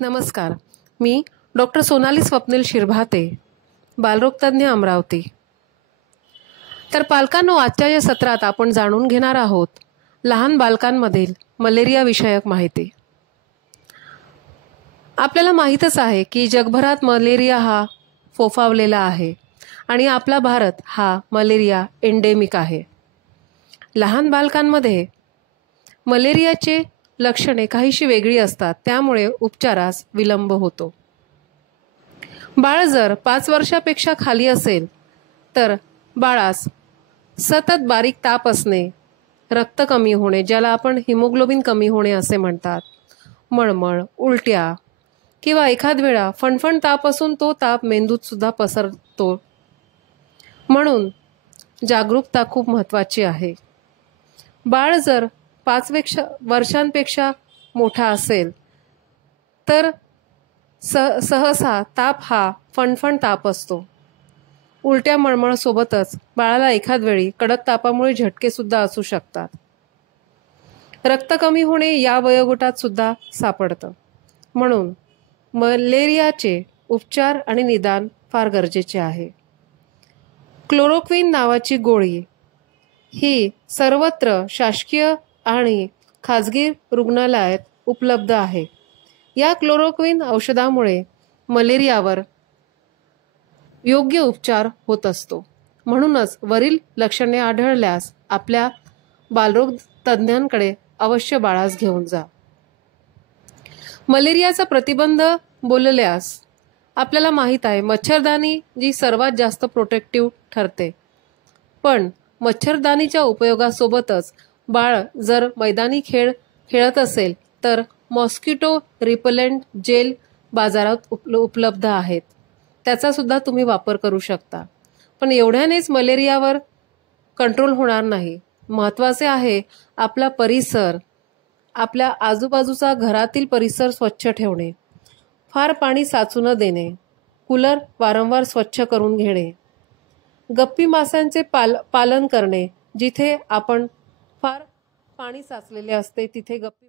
नमस्कार. मी डॉक्टर सोनाली स्वप्नील शिरभाते, बालरोगतज्ञ, अमरावती. तर पालकांनो, आजच्या या सत्रात आपण जाणून घेणार आहोत लहान बालकांमधील मलेरिया विषयक माहिती. आपल्याला माहीतच आहे की जगभरात मलेरिया हा फोफावलेला आहे आणि आपला भारत हा मलेरिया एंडेमिक आहे. लहान बालकांमध्ये मलेरियाचे लक्षणे काहीशी वेगळी असतात, त्यामुळे उपचारास विलंब होतो. बाळ जर 5 वर्षापेक्षा खाली असेल तर बाळास सतत बारीक ताप असणे, रक्त कमी होणे, ज्याला आपण हिमोग्लोबिन कमी होणे असे म्हणतात, मळमळ, उलट्या किंवा एखाद वेळा फणफण ताप असून तो ताप मेंदूत सुद्धा पसरतो. म्हणून जागरूकता खूप महत्त्वाची आहे. बाळ जर 5 वर्षांपेक्षा मोठा असेल तर सहसा ताप हा फणफण ताप असतो. उलट्या मळमळ सोबतच बाळाला एखाद वेळी कडक तापामुळे झटके सुद्धा असू शकतात. रक्त कमी होणे या वयोगटात सुद्धा सापडतं. म्हणून मलेरियाचे उपचार आणि निदान फार गरजेचे आहे. क्लोरोक्विन नावाची गोळी ही सर्वत्र शासकीय आणि खाजगी रुग्णालयात उपलब्ध आहे. या क्लोरोक्विन औषधामुळे मलेरियावर योग्य उपचार होत असतो. म्हणूनच वरील लक्षणे आढळल्यास आपल्या बालरोग तज्ज्ञांकडे अवश्य बाळास घेऊन जा. मलेरियाचा प्रतिबंध बोलल्यास आपल्याला माहीत आहे, मच्छरदाणी जी सर्वात जास्त प्रोटेक्टिव्ह ठरते. पण मच्छरदाणीच्या उपयोगासोबतच बाळ जर मैदानी खेळ खेळत असेल तर मॉस्किटो रिपेलेंट जेल बाजारात उपलब्ध आहेत. त्याचा सुद्धा तुम्ही वापर करू शकता. पण एवढ्यानेच मलेरियावर कंट्रोल होणार नाही. महत्त्वाचे आहे आपला परिसर, आपल्या आजूबाजूचा घरातील परिसर स्वच्छ ठेवणे, फार पाणी साचू न देणे, कूलर वारंवार स्वच्छ करून घेणे, गप्पी माशांचे पालन करणे. जिथे आपण फार पाणी साचलेले असते तिथे गप्पी